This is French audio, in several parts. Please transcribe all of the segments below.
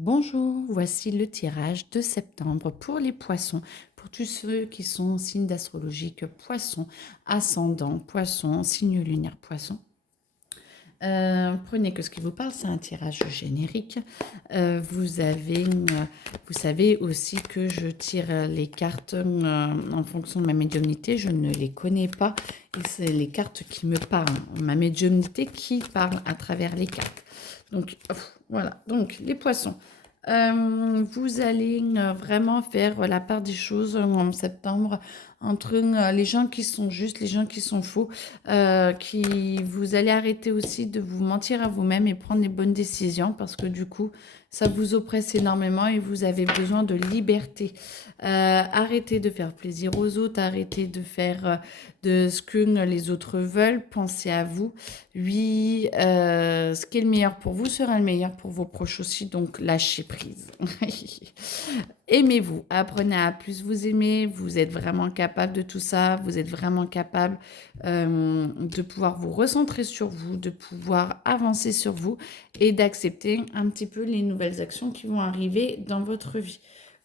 Bonjour, voici le tirage de septembre pour les poissons, pour tous ceux qui sont signes d'astrologique poisson, ascendant poisson, signe lunaire poisson. Prenez que ce qui vous parle, c'est un tirage générique. Vous savez aussi que je tire les cartes en fonction de ma médiumnité. Je ne les connais pas et c'est les cartes qui me parlent. Ma médiumnité qui parle à travers les cartes. Donc voilà. Donc les poissons. Vous allez vraiment faire la part des choses en septembre entre les gens qui sont justes, les gens qui sont faux, qui vous allez arrêter aussi de vous mentir à vous-même et prendre les bonnes décisions parce que du coup, ça vous oppresse énormément et vous avez besoin de liberté. Arrêtez de faire plaisir aux autres, arrêtez de faire de ce que les autres veulent, pensez à vous. Oui, ce qui est le meilleur pour vous sera le meilleur pour vos proches aussi, donc lâchez prise. Aimez-vous, apprenez à plus vous aimer, vous êtes vraiment capable de tout ça, vous êtes vraiment capable de pouvoir vous recentrer sur vous, de pouvoir avancer sur vous et d'accepter un petit peu les nouvelles actions qui vont arriver dans votre vie.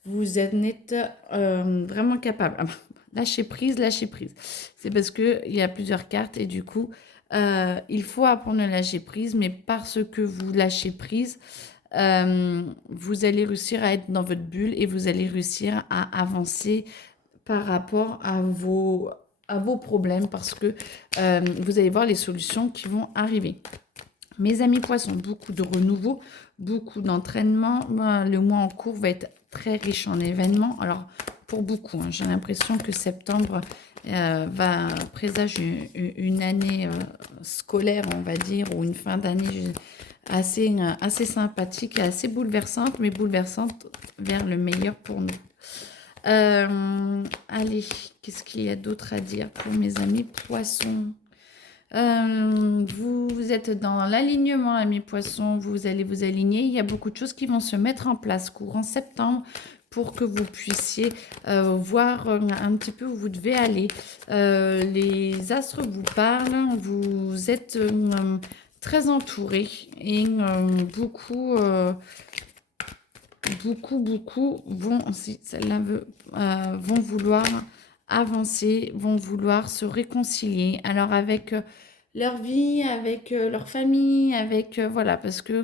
Vous êtes vraiment capable. Lâchez prise, lâchez prise. C'est parce qu'il y a plusieurs cartes et du coup, il faut apprendre à lâcher prise, mais parce que vous lâchez prise, vous allez réussir à être dans votre bulle et vous allez réussir à avancer par rapport à vos problèmes parce que vous allez voir les solutions qui vont arriver. Mes amis poissons, beaucoup de renouveau, beaucoup d'entraînement. Le mois en cours va être très riche en événements. Alors, pour beaucoup, j'ai l'impression que septembre va présage une année scolaire, on va dire, ou une fin d'année assez sympathique et assez bouleversante, mais bouleversante vers le meilleur pour nous. Allez, qu'est-ce qu'il y a d'autre à dire pour mes amis poissons? Vous êtes dans l'alignement, amis poissons, vous allez vous aligner. Il y a beaucoup de choses qui vont se mettre en place courant septembre pour que vous puissiez voir un petit peu où vous devez aller. Les astres vous parlent, vous êtes très entouré et beaucoup vont, si celle-là vont vouloir avancer, vont vouloir se réconcilier. Alors avec leur vie, avec leur famille, avec voilà, parce que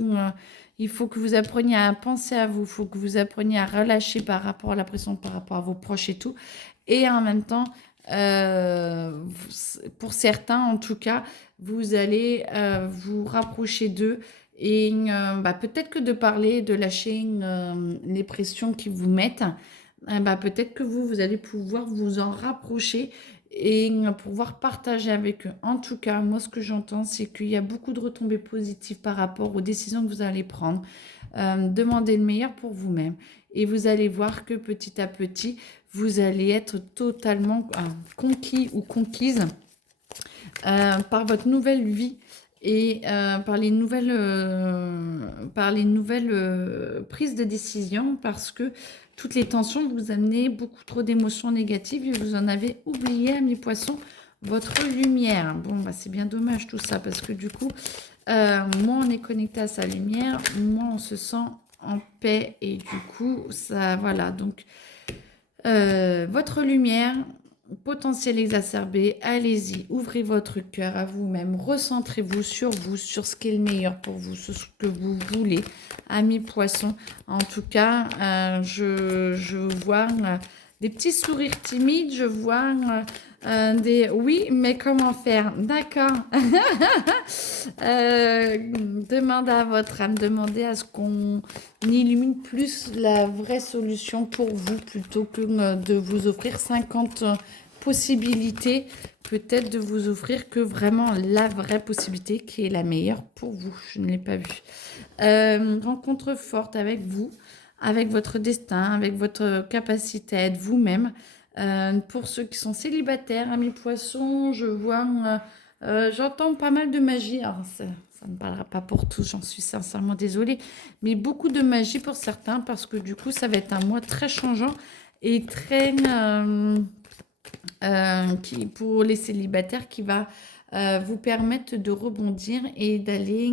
il faut que vous appreniez à penser à vous, il faut que vous appreniez à relâcher par rapport à la pression, par rapport à vos proches et tout. Et en même temps, pour certains en tout cas, vous allez vous rapprocher d'eux et peut-être que de parler, de lâcher les pressions qu'ils vous mettent, peut-être que vous allez pouvoir vous en rapprocher et pouvoir partager avec eux. En tout cas, moi, ce que j'entends, c'est qu'il y a beaucoup de retombées positives par rapport aux décisions que vous allez prendre. Demandez le meilleur pour vous-même. Et vous allez voir que petit à petit, vous allez être totalement conquis ou conquise par votre nouvelle vie et par les nouvelles prises de décision parce que toutes les tensions vous amenez beaucoup trop d'émotions négatives et vous en avez oublié, amis poissons, votre lumière. Bon, c'est bien dommage tout ça parce que du coup, moins on est connecté à sa lumière, moins on se sent en paix et du coup, ça, voilà. Donc, votre lumière, potentiel exacerbé, allez-y, ouvrez votre cœur à vous-même, recentrez-vous, sur ce qui est le meilleur pour vous, sur ce que vous voulez, amis poissons. En tout cas, je vois des petits sourires timides, je vois des oui, mais comment faire? D'accord. Demandez à votre âme, demandez à ce qu'on illumine plus la vraie solution pour vous plutôt que de vous offrir 50 possibilités. Peut-être de vous offrir que vraiment la vraie possibilité qui est la meilleure pour vous. Je ne l'ai pas vue. Rencontre forte avec vous, avec votre destin, avec votre capacité à être vous-même. Pour ceux qui sont célibataires, amis poissons, je vois, j'entends pas mal de magie. Alors, ça ne parlera pas pour tous, j'en suis sincèrement désolée, mais beaucoup de magie pour certains parce que du coup, ça va être un mois très changeant et très pour les célibataires qui va vous permettre de rebondir et d'aller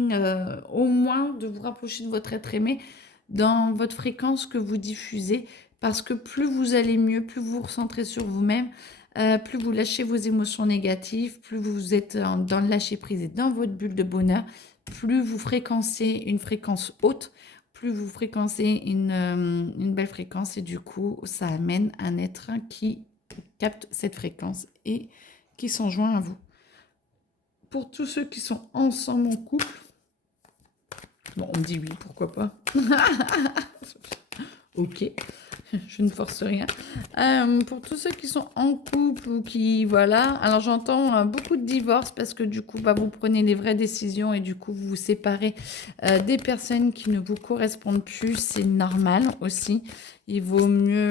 au moins de vous rapprocher de votre être aimé dans votre fréquence que vous diffusez, parce que plus vous allez mieux, plus vous vous recentrez sur vous-même, plus vous lâchez vos émotions négatives, plus vous êtes dans le lâcher-prise et dans votre bulle de bonheur, plus vous fréquencez une fréquence haute, plus vous fréquencez une belle fréquence et du coup, ça amène un être qui capte cette fréquence et qui s'en joint à vous. Pour tous ceux qui sont ensemble en couple, bon, on me dit oui, pourquoi pas. Ok, je ne force rien. Pour tous ceux qui sont en couple ou qui, voilà, alors j'entends beaucoup de divorces parce que du coup, bah, vous prenez les vraies décisions et du coup, vous vous séparez des personnes qui ne vous correspondent plus. C'est normal aussi. Il vaut mieux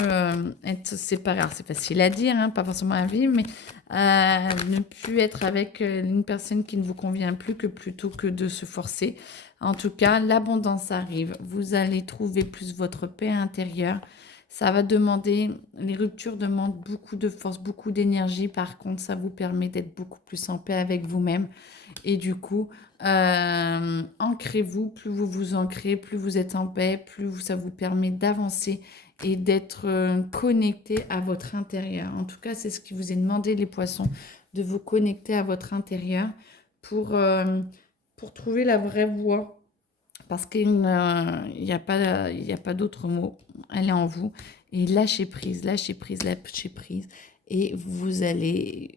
être séparé. Alors, c'est facile à dire, hein, pas forcément à vivre, mais ne plus être avec une personne qui ne vous convient plus que plutôt que de se forcer. En tout cas, l'abondance arrive. Vous allez trouver plus votre paix intérieure. Ça va demander, les ruptures demandent beaucoup de force, beaucoup d'énergie. Par contre, ça vous permet d'être beaucoup plus en paix avec vous-même. Et du coup, ancrez-vous. Plus vous vous ancrez, plus vous êtes en paix, plus ça vous permet d'avancer et d'être connecté à votre intérieur. En tout cas, c'est ce qui vous est demandé, les poissons, de vous connecter à votre intérieur pour trouver la vraie voie. Parce qu'il n'y a pas d'autre mot. Elle est en vous. Et lâchez prise, lâchez prise, lâchez prise. Et vous allez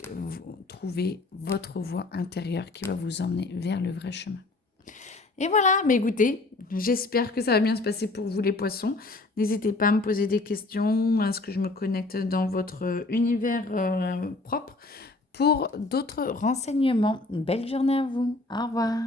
trouver votre voie intérieure qui va vous emmener vers le vrai chemin. Et voilà, mais écoutez, j'espère que ça va bien se passer pour vous les poissons. N'hésitez pas à me poser des questions, à ce que je me connecte dans votre univers propre pour d'autres renseignements. Une belle journée à vous. Au revoir.